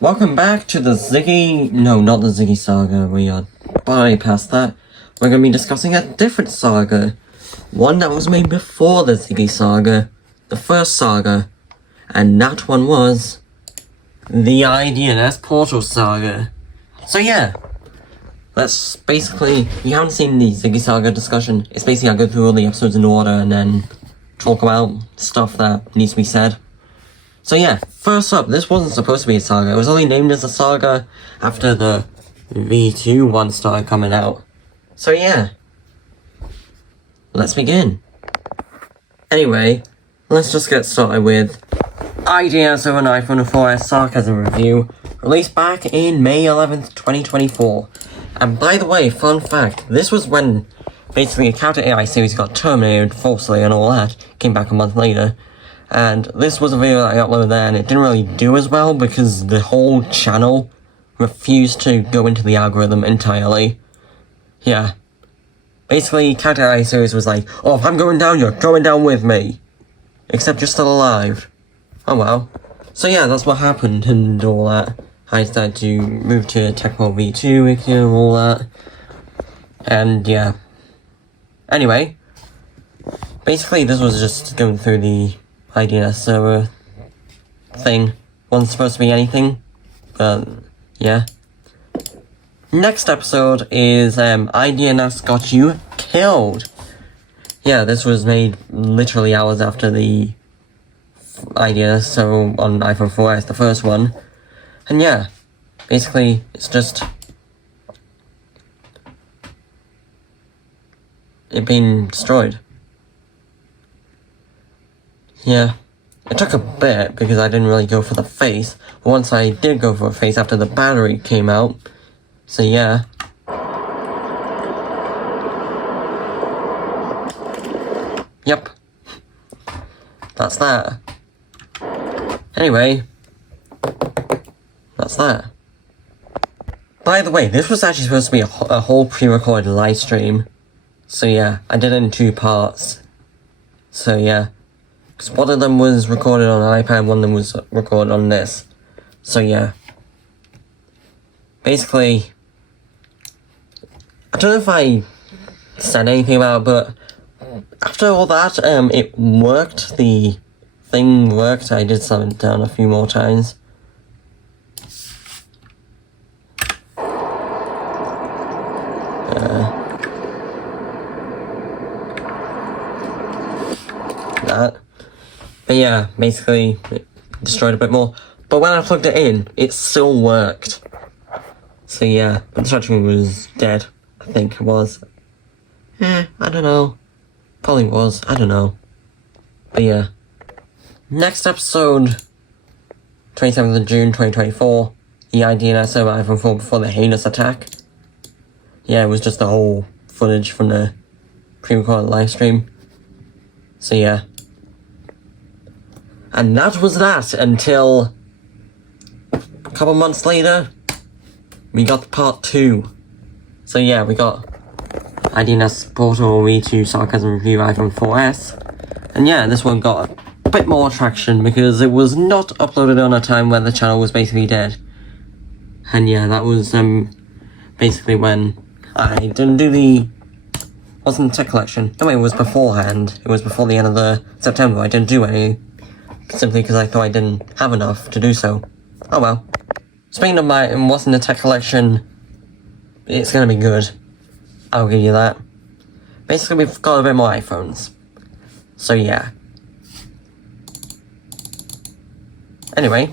Welcome back to the Ziggy... No, not the Ziggy Saga. We are bypast that. We're going to be discussing a different saga. One that was made before the Ziggy Saga. The first saga. And that one was... the iDNS Portal Saga. So yeah. Let's basically... If you haven't seen the Ziggy Saga discussion, it's basically I go through all the episodes in order and then talk about stuff that needs to be said. So yeah, first up, this wasn't supposed to be a saga. It was only named as a saga after the V2 one started coming out. So yeah, let's begin. Anyway, let's just get started with iDNS over an iPhone 4S Sarcasm Review, released back in May 11th, 2024. And by the way, fun fact, this was when basically a Counter AI series got terminated falsely and all that, came back a month later. And this was a video that I uploaded there, and it didn't really do as well because the whole channel refused to go into the algorithm entirely. Yeah. Basically, Counter AI series was like, oh, if I'm going down, you're going down with me. Except you're still alive. Oh well. So yeah, that's what happened and all that. I decided to move to TechWorld V2 and all that. And yeah. Anyway. Basically, this was just going through the iDNS server thing. Wasn't supposed to be anything, but yeah. Next episode is iDNS got you killed. Yeah, this was made literally hours after the iDNS server on iPhone 4S, the first one. And yeah, basically it's just it being destroyed. Yeah, it took a bit because I didn't really go for the face, but once I did go for a face after the battery came out, so yeah. Yep. That's that. Anyway, that's that. By the way, this was actually supposed to be a whole pre-recorded live stream, so yeah, I did it in 2 parts, so yeah. Because one of them was recorded on an iPad, one of them was recorded on this. So yeah. Basically, I don't know if I said anything about it, but after all that, it worked. The thing worked. I did slam it down a few more times. That. But yeah, basically, it destroyed a bit more. But when I plugged it in, it still worked. So yeah, but the screen was dead. I think it was. I don't know. Probably was, I don't know. But yeah. Next episode, 27th of June 2024. The iDNS over iPhone 4 before the heinous attack. Yeah, it was just the whole footage from the pre-recorded live stream. So yeah. And that was that until a couple months later, we got part 2. So yeah, we got iDNS Portal V2 Sarcasm Review iPhone 4S. And yeah, this one got a bit more traction because it was not uploaded on a time where the channel was basically dead. And yeah, that was basically when I didn't do the... wasn't tech collection. No, it was beforehand. It was before the end of the September. I didn't do any. Simply because I thought I didn't have enough to do so. Oh well. Speaking of my wasn't a tech collection, it's gonna be good. I'll give you that. Basically, we've got a bit more iPhones. So yeah. Anyway.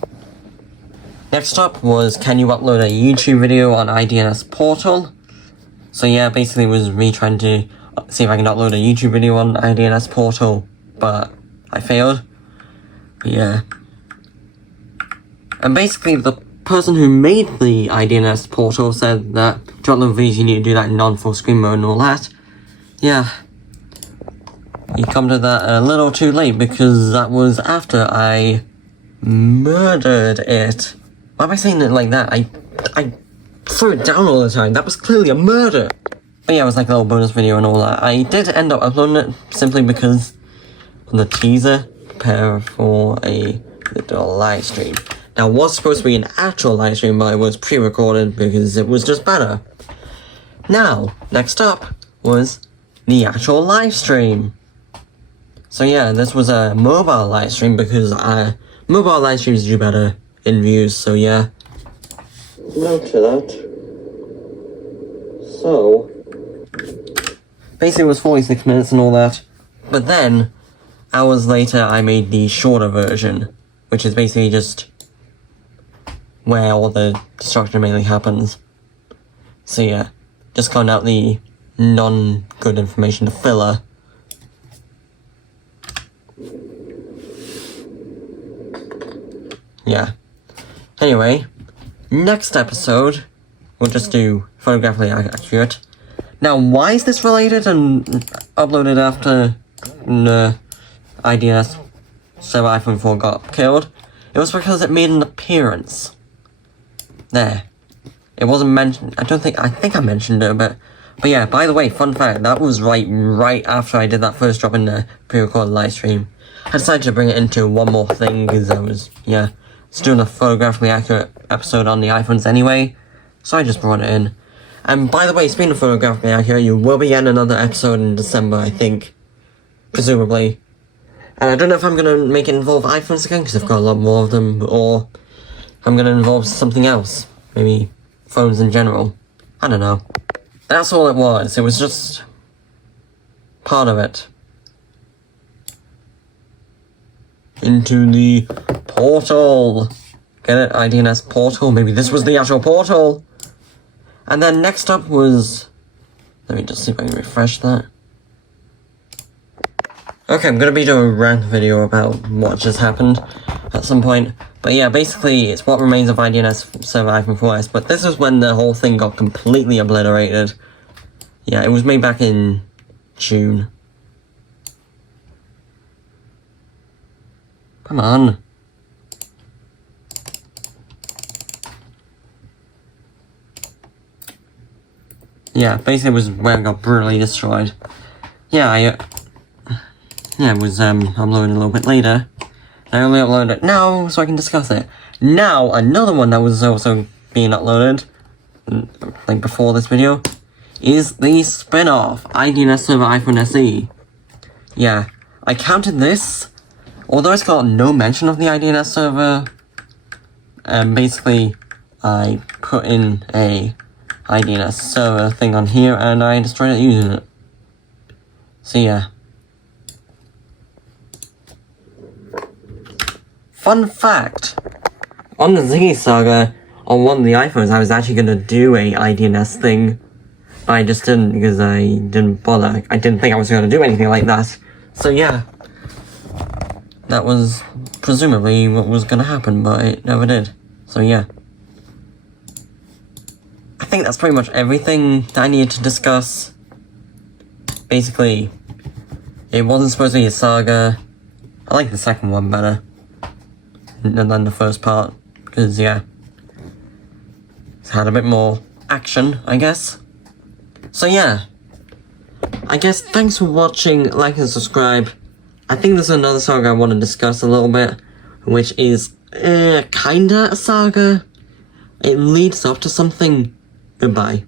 Next up was, can you upload a YouTube video on iDNS Portal? So yeah, basically it was me trying to see if I can upload a YouTube video on iDNS Portal, but I failed. Yeah. And basically the person who made the iDNS portal said that to upload videos you need to do that in non-full screen mode and all that. Yeah. You come to that a little too late because that was after I murdered it. Why am I saying it like that? I threw it down all the time. That was clearly a murder. But yeah, it was like a little bonus video and all that. I did end up uploading it simply because on the teaser, prepare for a little live stream. Now, it was supposed to be an actual live stream, but it was pre-recorded because it was just better. Now, next up was the actual live stream. So yeah, this was a mobile live stream because mobile live streams do better in views, so yeah. Note to that. So, basically it was 46 minutes and all that, but then, hours later I made the shorter version, which is basically just where all the destruction mainly happens. So yeah, just cutting out the non-good information, the filler. Yeah. Anyway, next episode, we'll just do photographically accurate. Now, why is this related and uploaded after iDNS server iPhone 4 got killed? It was because it made an appearance. There. It wasn't mentioned. I think I mentioned it, but yeah, by the way, fun fact, that was right after I did that first drop in the pre-recorded live stream. I decided to bring it into one more thing, because I was doing a photographically accurate episode on the iPhones anyway, so I just brought it in. And by the way, speaking of photographically accurate, you will be getting another episode in December, I think. Presumably. And I don't know if I'm gonna make it involve iPhones again, because I've got a lot more of them, or I'm gonna involve something else. Maybe phones in general. I don't know. That's all it was. It was just part of it. Into the portal. Get it? iDNS portal. Maybe this was the actual portal. And then next up was... Let me just see if I can refresh that. Okay, I'm gonna be doing a rant video about what just happened at some point. But yeah, basically, it's what remains of iDNS server iPhone 4S, but this is when the whole thing got completely obliterated. Yeah, it was made back in June. Come on. Yeah, basically it was where it got brutally destroyed. Yeah, it was uploaded a little bit later. I only uploaded it now so I can discuss it. Now, another one that was also being uploaded, like before this video, is the spin-off, iDNS server iPhone SE. Yeah, I counted this, although it's got no mention of the iDNS server, basically, I put in a iDNS server thing on here and I destroyed it using it. So yeah. Fun fact, on the Ziggy Saga, on one of the iPhones, I was actually gonna do a iDNS thing, but I just didn't because I didn't bother. I didn't think I was gonna do anything like that. So yeah, that was presumably what was gonna happen, but it never did. So yeah. I think that's pretty much everything that I needed to discuss. Basically, it wasn't supposed to be a saga. I like the second one better than the first part, because yeah, it's had a bit more action, I guess. So yeah, I guess thanks for watching, like and subscribe. I think there's another saga I want to discuss a little bit, which is kinda a saga. It leads up to something. Goodbye.